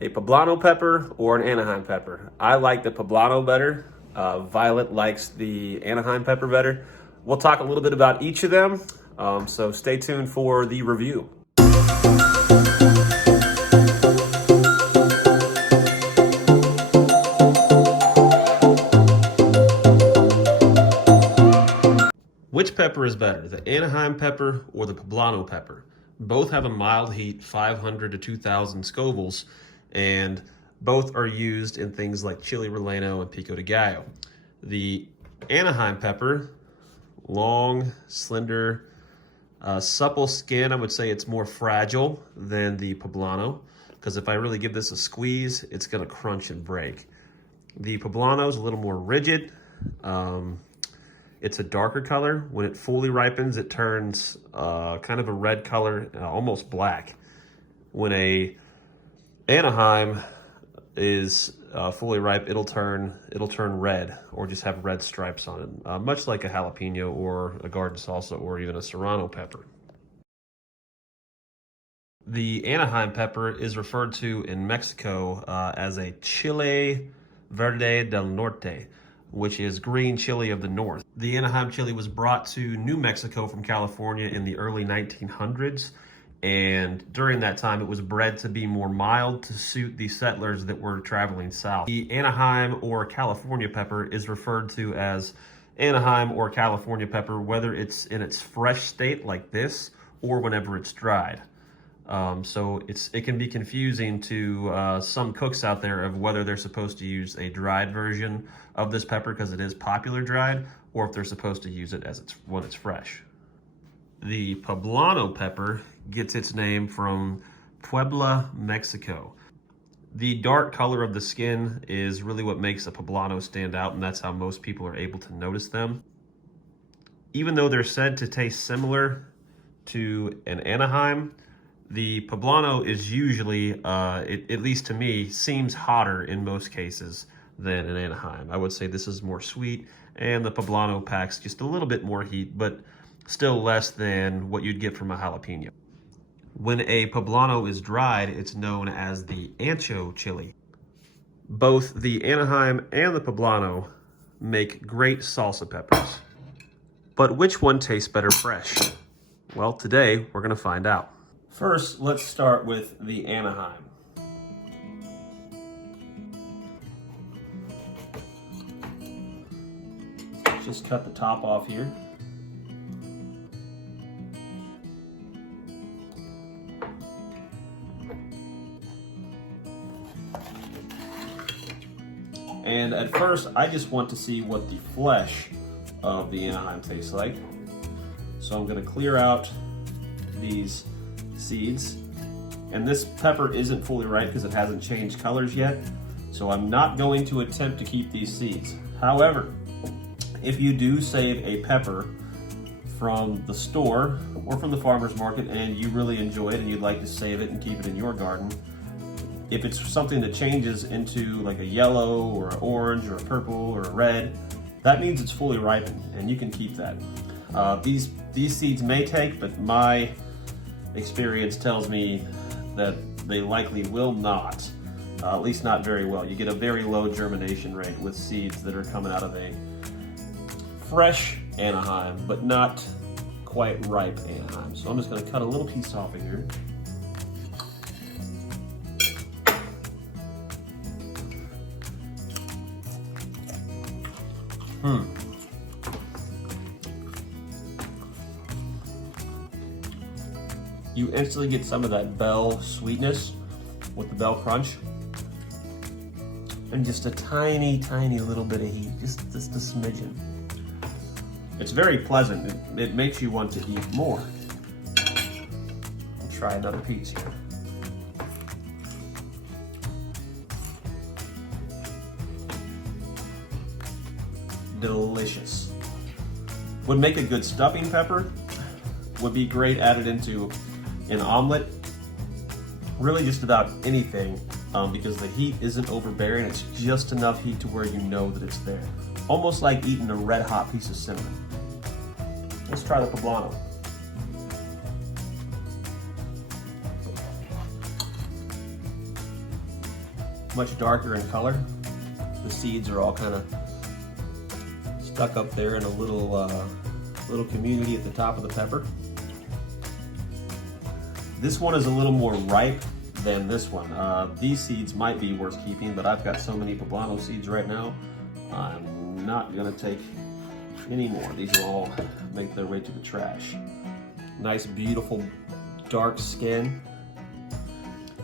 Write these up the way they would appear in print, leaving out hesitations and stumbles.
A poblano pepper or an Anaheim pepper? I like the poblano better. Violet likes the Anaheim pepper better. We'll talk a little bit about each of them, so stay tuned for the review. Which pepper is better, the Anaheim pepper or the poblano pepper? Both have a mild heat, 500 to 2,000 Scovilles, and both are used in things like chili relleno and pico de gallo. The Anaheim pepper, long, slender, supple skin. I would say it's more fragile than the poblano, because if I really give this a squeeze, it's going to crunch and break. The poblano is a little more rigid. It's a darker color. When it fully ripens, it turns kind of a red color, almost black. When a Anaheim is fully ripe, it'll turn red or just have red stripes on it, much like a jalapeno or a garden salsa or even a serrano pepper. The Anaheim pepper is referred to in Mexico as a chile verde del norte, which is green chili of the north. The Anaheim chili was brought to New Mexico from California in the early 1900s, and during that time it was bred to be more mild to suit the settlers that were traveling south. The Anaheim or California pepper is referred to as Anaheim or California pepper whether it's in its fresh state like this or whenever it's dried. So it can be confusing to some cooks out there of whether they're supposed to use a dried version of this pepper because it is popular dried, or if they're supposed to use it as when it's fresh. The poblano pepper gets its name from Puebla, Mexico. The dark color of the skin is really what makes a poblano stand out, and that's how most people are able to notice them. Even though they're said to taste similar to an Anaheim, the poblano is usually, at least to me, seems hotter in most cases than an Anaheim. I would say this is more sweet, and the poblano packs just a little bit more heat, but still less than what you'd get from a jalapeno. When a poblano is dried, it's known as the ancho chili. Both the Anaheim and the poblano make great salsa peppers. But which one tastes better fresh? Well, today we're going to find out. First, let's start with the Anaheim. Just cut the top off here. And at first, I just want to see what the flesh of the Anaheim tastes like. So I'm going to clear out these seeds. And this pepper isn't fully ripe because it hasn't changed colors yet. So I'm not going to attempt to keep these seeds. However, if you do save a pepper from the store or from the farmer's market and you really enjoy it and you'd like to save it and keep it in your garden, if it's something that changes into like a yellow or an orange or a purple or a red, that means it's fully ripened and you can keep that. These seeds may take, but my experience tells me that they likely will not, at least not very well. You get a very low germination rate with seeds that are coming out of a fresh Anaheim, but not quite ripe Anaheim. So I'm just going to cut a little piece off of here. You instantly get some of that bell sweetness with the bell crunch. And just a tiny, tiny little bit of heat, just a smidgen. It's very pleasant. It makes you want to eat more. I'll try another piece here. Delicious. Would make a good stuffing pepper. Would be great added into an omelet. Really just about anything, because the heat isn't overbearing. It's just enough heat to where you know that it's there. Almost like eating a red hot piece of cinnamon. Let's try the poblano. much darker in color. The seeds are all kind of stuck up there in a little community at the top of the pepper. This one is a little more ripe than this one. These seeds might be worth keeping, but I've got so many Poblano seeds right now, I'm not gonna take any more. These will all make their way to the trash. Nice, beautiful, dark skin.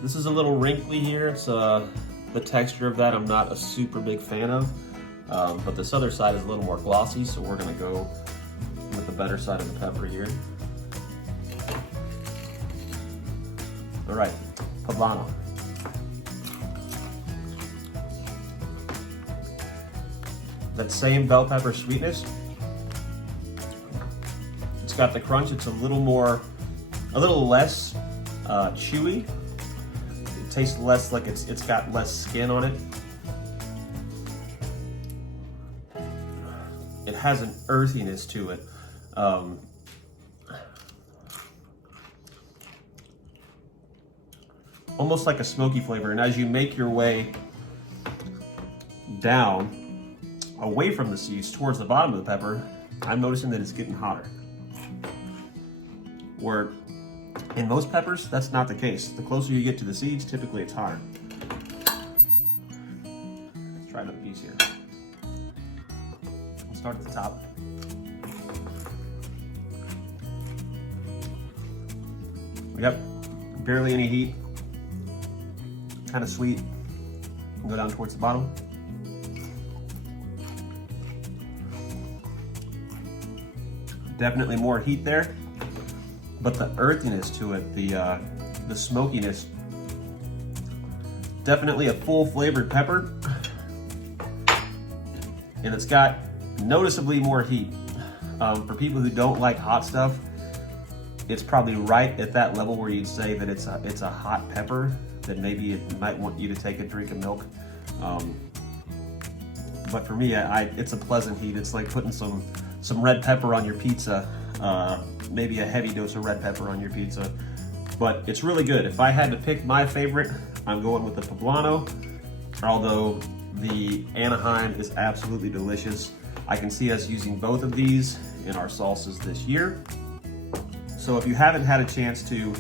This is a little wrinkly here. It's the texture of that I'm not a super big fan of, but this other side is a little more glossy, so we're gonna go with the better side of the pepper here. All right, Poblano. That same bell pepper sweetness. It's got the crunch. It's a little less chewy. It tastes less like it's got less skin on it. It has an earthiness to it. Almost like a smoky flavor, and as you make your way down away from the seeds towards the bottom of the pepper, I'm noticing that it's getting hotter. Where in most peppers, that's not the case. The closer you get to the seeds, typically it's hotter. Let's try another piece here. We'll start at the top. Yep, barely any heat. Kind of sweet. Go down towards the bottom. Definitely more heat there, but the earthiness to it, the smokiness, definitely a full flavored pepper, and it's got noticeably more heat. For people who don't like hot stuff, it's probably right at that level where you'd say that it's a hot pepper, that maybe it might want you to take a drink of milk. But for me, it's a pleasant heat. It's like putting some red pepper on your pizza, maybe a heavy dose of red pepper on your pizza. But it's really good. If I had to pick my favorite, I'm going with the Poblano, although the Anaheim is absolutely delicious. I can see us using both of these in our salsas this year. So if you haven't had a chance to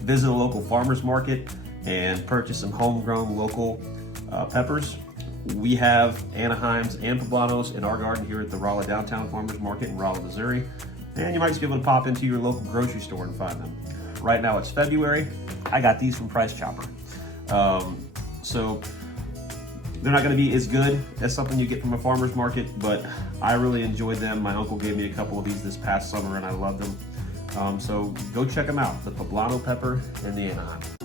visit a local farmer's market and purchase some homegrown local peppers, we have Anaheims and Poblanos in our garden here at the Rolla Downtown Farmers Market in Rolla, Missouri. And you might just be able to pop into your local grocery store and find them. Right now it's February. I got these from Price Chopper. So they're not gonna be as good as something you get from a farmer's market, but I really enjoyed them. My uncle gave me a couple of these this past summer and I loved them. So go check them out, the Poblano pepper and the Anaheim.